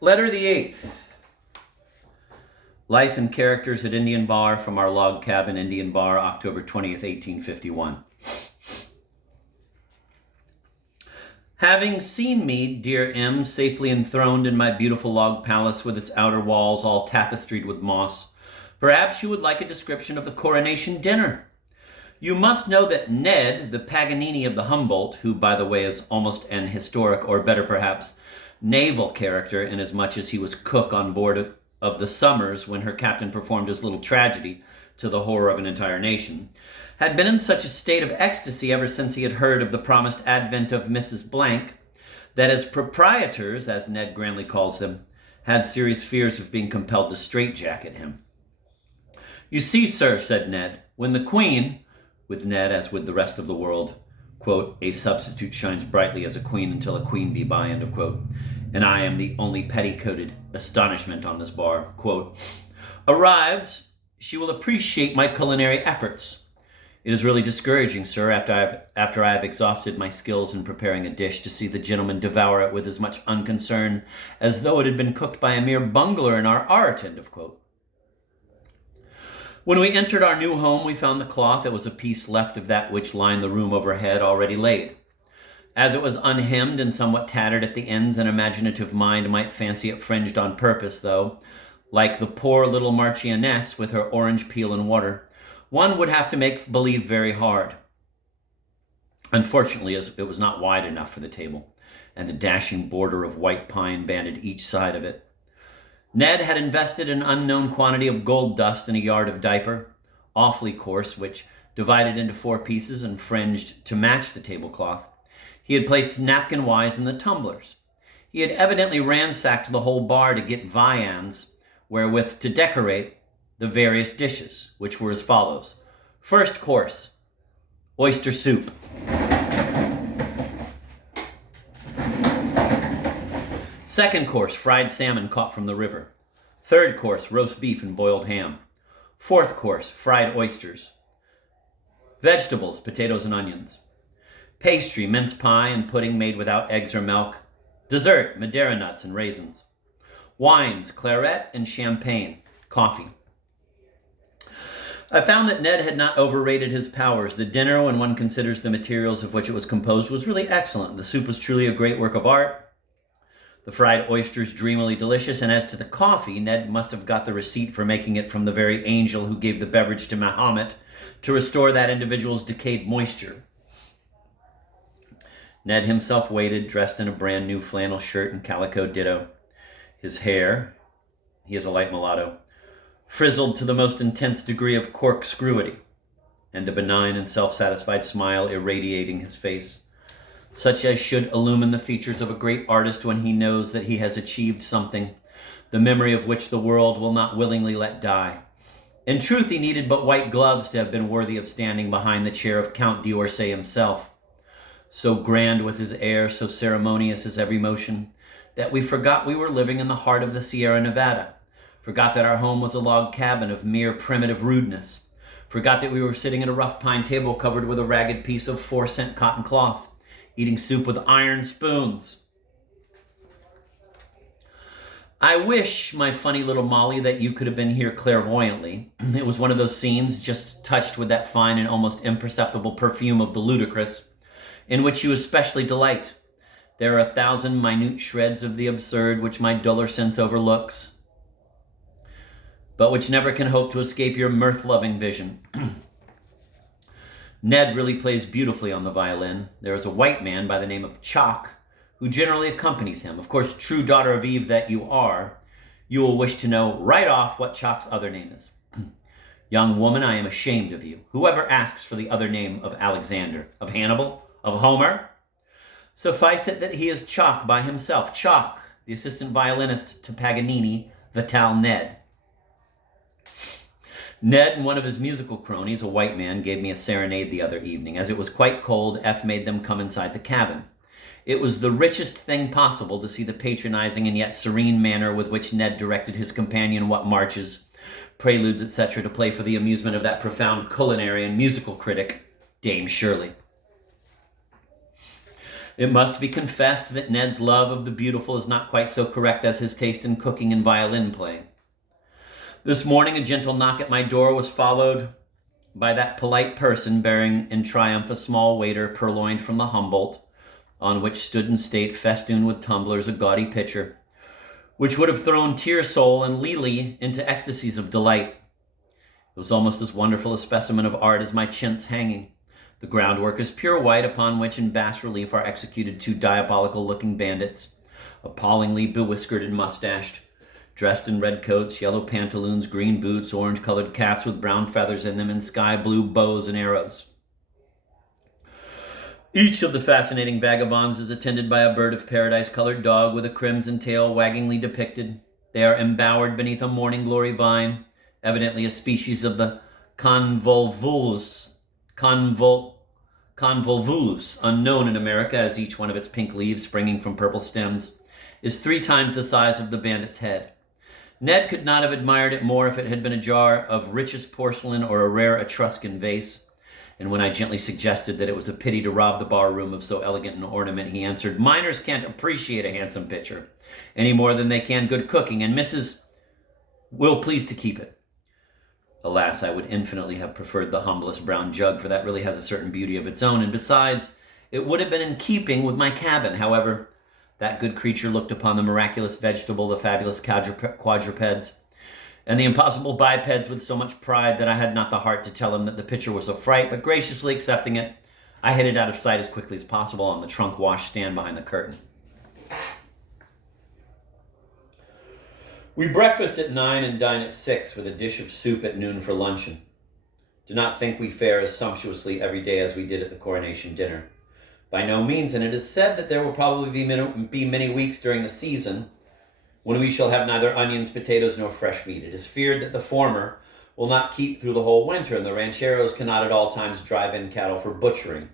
Letter the 8th. Life and Characters at Indian Bar from our log cabin Indian Bar, October 20th, 1851. Having seen me, dear M, safely enthroned in my beautiful log palace with its outer walls all tapestried with moss, perhaps you would like a description of the coronation dinner. You must know that Ned, the Paganini of the Humboldt, who, by the way, is almost an historic, or better perhaps, naval character, inasmuch as he was cook on board of the Somers when her captain performed his little tragedy to the horror of an entire nation, had been in such a state of ecstasy ever since he had heard of the promised advent of Mrs. Blank, that as proprietors, as Ned grandly calls them, had serious fears of being compelled to straitjacket him. You see, sir, said Ned, when the Queen, with Ned as with the rest of the world, quote, a substitute shines brightly as a queen until a queen be by, end of quote, and I am the only petticoated astonishment on this bar, quote, arrives, she will appreciate my culinary efforts. It is really discouraging, sir, after I have exhausted my skills in preparing a dish, to see the gentleman devour it with as much unconcern as though it had been cooked by a mere bungler in our art, end of quote. When we entered our new home, we found the cloth that was a piece left of that which lined the room overhead already laid. As it was unhemmed and somewhat tattered at the ends, an imaginative mind might fancy it fringed on purpose, though, like the poor little Marchioness with her orange peel and water, one would have to make believe very hard. Unfortunately, it was not wide enough for the table, and a dashing border of white pine banded each side of it. Ned had invested an unknown quantity of gold dust in a yard of diaper, awfully coarse, which, divided into 4 pieces and fringed to match the tablecloth, he had placed napkin-wise in the tumblers. He had evidently ransacked the whole bar to get viands wherewith to decorate the various dishes, which were as follows. First course, oyster soup. Second course, fried salmon caught from the river. Third course, roast beef and boiled ham. Fourth course, fried oysters. Vegetables, potatoes and onions. Pastry, mince pie and pudding made without eggs or milk. Dessert, Madeira nuts and raisins. Wines, claret and champagne. Coffee. I found that Ned had not overrated his powers. The dinner, when one considers the materials of which it was composed, was really excellent. The soup was truly a great work of art. The fried oysters dreamily delicious, and as to the coffee, Ned must have got the receipt for making it from the very angel who gave the beverage to Mahomet to restore that individual's decayed moisture. Ned himself waited, dressed in a brand new flannel shirt and calico ditto. His hair, he is a light mulatto, frizzled to the most intense degree of corkscrewity, and a benign and self-satisfied smile irradiating his face, such as should illumine the features of a great artist when he knows that he has achieved something, the memory of which the world will not willingly let die. In truth, he needed but white gloves to have been worthy of standing behind the chair of Count d'Orsay himself. So grand was his air, so ceremonious his every motion, that we forgot we were living in the heart of the Sierra Nevada, forgot that our home was a log cabin of mere primitive rudeness, forgot that we were sitting at a rough pine table covered with a ragged piece of 4-cent cotton cloth, eating soup with iron spoons. I wish, my funny little Molly, that you could have been here clairvoyantly. It was one of those scenes just touched with that fine and almost imperceptible perfume of the ludicrous, in which you especially delight. There are 1,000 minute shreds of the absurd which my duller sense overlooks, but which never can hope to escape your mirth-loving vision. Ned really plays beautifully on the violin. There is a white man by the name of Chalk, who generally accompanies him. Of course, true daughter of Eve that you are, you will wish to know right off what Chalk's other name is. Young woman, I am ashamed of you. Whoever asks for the other name of Alexander, of Hannibal, of Homer? Suffice it that he is Chalk by himself. Chalk, the assistant violinist to Paganini, Vital Ned. Ned and one of his musical cronies, a white man, gave me a serenade the other evening. As it was quite cold, F made them come inside the cabin. It was the richest thing possible to see the patronizing and yet serene manner with which Ned directed his companion what marches, preludes, etc. to play for the amusement of that profound culinary and musical critic, Dame Shirley. It must be confessed that Ned's love of the beautiful is not quite so correct as his taste in cooking and violin playing. This morning, a gentle knock at my door was followed by that polite person bearing in triumph a small waiter purloined from the Humboldt, on which stood in state, festooned with tumblers, a gaudy pitcher, which would have thrown Tearsole and Lely into ecstasies of delight. It was almost as wonderful a specimen of art as my chintz hanging. The groundwork is pure white, upon which in bas relief are executed two diabolical-looking bandits, appallingly bewhiskered and mustached, dressed in red coats, yellow pantaloons, green boots, orange-colored caps with brown feathers in them, and sky-blue bows and arrows. Each of the fascinating vagabonds is attended by a bird of paradise-colored dog with a crimson tail waggingly depicted. They are embowered beneath a morning glory vine, evidently a species of the convolvulus, unknown in America, as each one of its pink leaves springing from purple stems is 3 times the size of the bandit's head. Ned could not have admired it more if it had been a jar of richest porcelain or a rare Etruscan vase. And when I gently suggested that it was a pity to rob the bar room of so elegant an ornament, he answered, "Miners can't appreciate a handsome picture any more than they can good cooking, and Mrs. will please to keep it." Alas, I would infinitely have preferred the humblest brown jug, for that really has a certain beauty of its own, and besides, it would have been in keeping with my cabin. However, that good creature looked upon the miraculous vegetable, the fabulous quadrupeds, and the impossible bipeds with so much pride that I had not the heart to tell him that the picture was a fright, but graciously accepting it, I hid it out of sight as quickly as possible on the trunk wash stand behind the curtain. We breakfast at 9 and dine at 6, with a dish of soup at noon for luncheon. Do not think we fare as sumptuously every day as we did at the coronation dinner. By no means, and it is said that there will probably be many weeks during the season when we shall have neither onions, potatoes, nor fresh meat. It is feared that the former will not keep through the whole winter, and the rancheros cannot at all times drive in cattle for butchering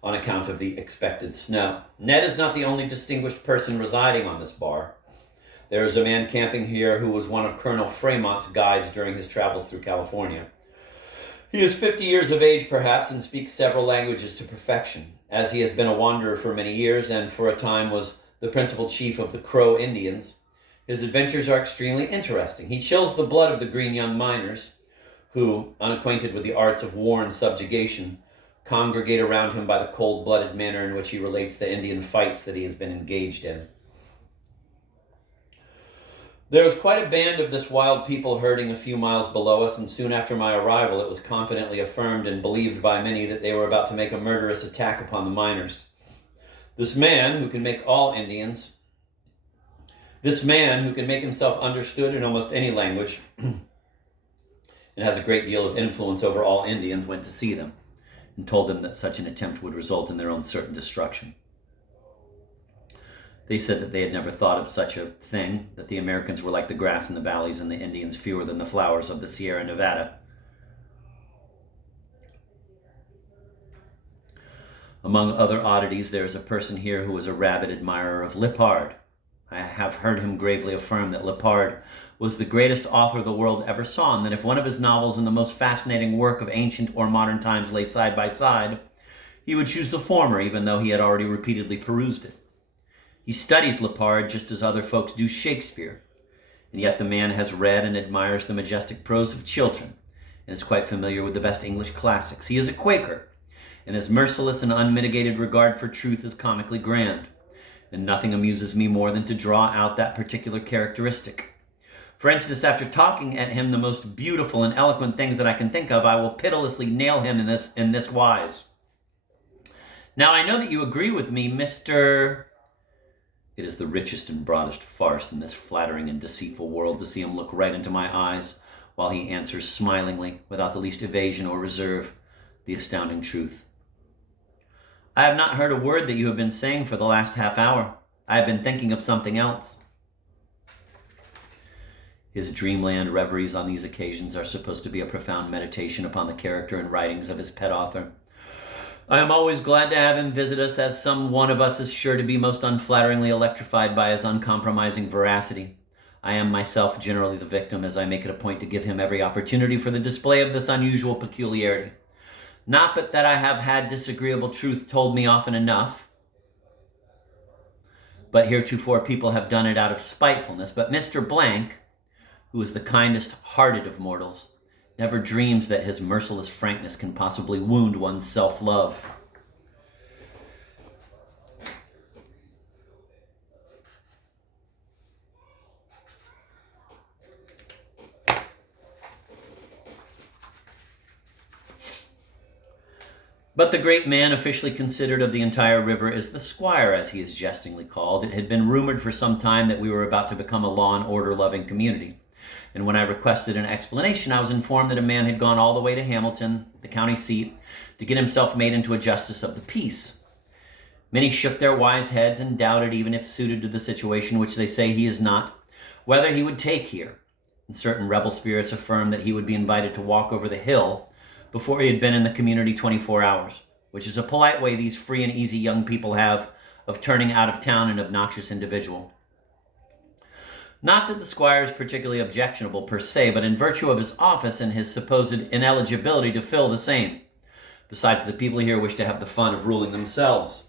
on account of the expected snow. Ned is not the only distinguished person residing on this bar. There is a man camping here who was one of Colonel Fremont's guides during his travels through California. He is 50 years of age, perhaps, and speaks several languages to perfection. As he has been a wanderer for many years and for a time was the principal chief of the Crow Indians, his adventures are extremely interesting. He chills the blood of the green young miners who, unacquainted with the arts of war and subjugation, congregate around him by the cold-blooded manner in which he relates the Indian fights that he has been engaged in. There was quite a band of this wild people herding a few miles below us, and soon after my arrival it was confidently affirmed and believed by many that they were about to make a murderous attack upon the miners. This man who can make himself understood in almost any language and has a great deal of influence over all Indians, went to see them and told them that such an attempt would result in their own certain destruction. They said that they had never thought of such a thing, that the Americans were like the grass in the valleys and the Indians fewer than the flowers of the Sierra Nevada. Among other oddities, there is a person here who is a rabid admirer of Lippard. I have heard him gravely affirm that Lippard was the greatest author the world ever saw, and that if one of his novels and the most fascinating work of ancient or modern times lay side by side, he would choose the former, even though he had already repeatedly perused it. He studies Lippard just as other folks do Shakespeare, and yet the man has read and admires the majestic prose of children, and is quite familiar with the best English classics. He is a Quaker, and his merciless and unmitigated regard for truth is comically grand, and nothing amuses me more than to draw out that particular characteristic. For instance, after talking at him the most beautiful and eloquent things that I can think of, I will pitilessly nail him in this wise. "Now I know that you agree with me, Mr. It is the richest and broadest farce in this flattering and deceitful world to see him look right into my eyes while he answers smilingly, without the least evasion or reserve, the astounding truth. "I have not heard a word that you have been saying for the last half hour. I have been thinking of something else." His dreamland reveries on these occasions are supposed to be a profound meditation upon the character and writings of his pet author. I am always glad to have him visit us, as some one of us is sure to be most unflatteringly electrified by his uncompromising veracity. I am myself generally the victim, as I make it a point to give him every opportunity for the display of this unusual peculiarity. Not but that I have had disagreeable truth told me often enough, but heretofore people have done it out of spitefulness. But Mr. Blank, who is the kindest hearted of mortals, never dreams that his merciless frankness can possibly wound one's self-love. But the great man officially considered of the entire river is the squire, as he is jestingly called. It had been rumored for some time that we were about to become a law and order loving community. And when I requested an explanation, I was informed that a man had gone all the way to Hamilton, the county seat, to get himself made into a justice of the peace. Many shook their wise heads and doubted, even if suited to the situation, which they say he is not, whether he would take here. And certain rebel spirits affirmed that he would be invited to walk over the hill before he had been in the community 24 hours, which is a polite way these free and easy young people have of turning out of town an obnoxious individual. Not that the squire is particularly objectionable per se, but in virtue of his office and his supposed ineligibility to fill the same. Besides, the people here wish to have the fun of ruling themselves.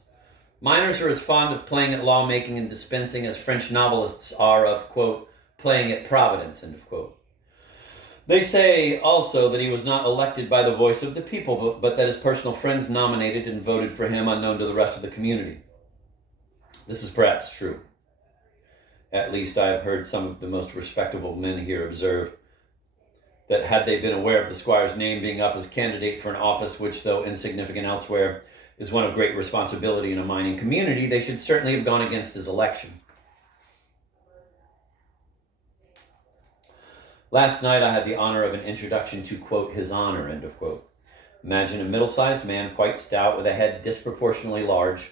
Minors are as fond of playing at lawmaking and dispensing as French novelists are of, quote, playing at Providence, end of quote. They say also that he was not elected by the voice of the people, but that his personal friends nominated and voted for him unknown to the rest of the community. This is perhaps true. At least I have heard some of the most respectable men here observe that had they been aware of the squire's name being up as candidate for an office which, though insignificant elsewhere, is one of great responsibility in a mining community, they should certainly have gone against his election. Last night I had the honor of an introduction to, quote, his honor, end of quote. Imagine a middle-sized man, quite stout, with a head disproportionately large,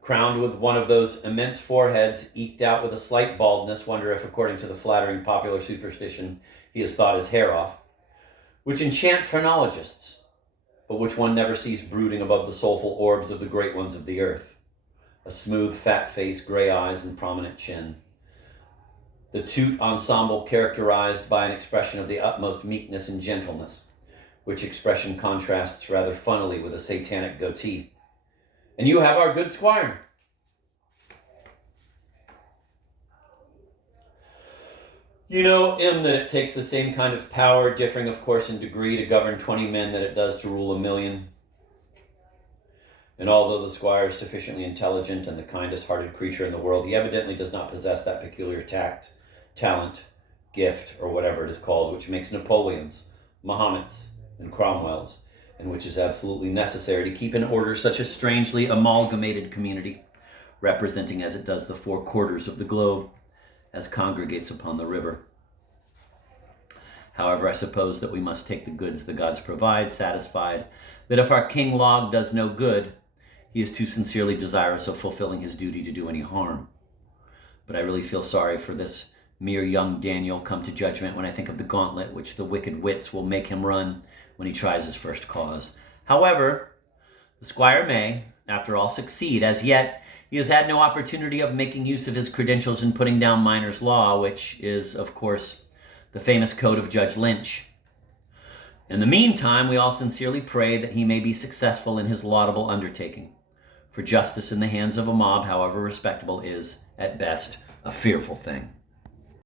crowned with one of those immense foreheads, eked out with a slight baldness, wonder if, according to the flattering popular superstition, he has thought his hair off, which enchant phrenologists, but which one never sees brooding above the soulful orbs of the great ones of the earth. A smooth, fat face, gray eyes, and prominent chin. The tout ensemble characterized by an expression of the utmost meekness and gentleness, which expression contrasts rather funnily with a satanic goatee. And you have our good squire. You know, M, that it takes the same kind of power, differing of course in degree, to govern 20 men that it does to rule 1,000,000. And although the squire is sufficiently intelligent and the kindest-hearted creature in the world, he evidently does not possess that peculiar tact, talent, gift, or whatever it is called, which makes Napoleons, Mahommets, and Cromwells, and which is absolutely necessary to keep in order such a strangely amalgamated community, representing as it does the 4 quarters of the globe, as congregates upon the river. However, I suppose that we must take the goods the gods provide, satisfied that if our King Log does no good, he is too sincerely desirous of fulfilling his duty to do any harm. But I really feel sorry for this mere young Daniel come to judgment when I think of the gauntlet which the wicked wits will make him run when he tries his first cause. However, the squire may, after all, succeed. As yet, he has had no opportunity of making use of his credentials in putting down miners' law, which is, of course, the famous code of Judge Lynch. In the meantime, we all sincerely pray that he may be successful in his laudable undertaking. For justice in the hands of a mob, however respectable, is, at best, a fearful thing.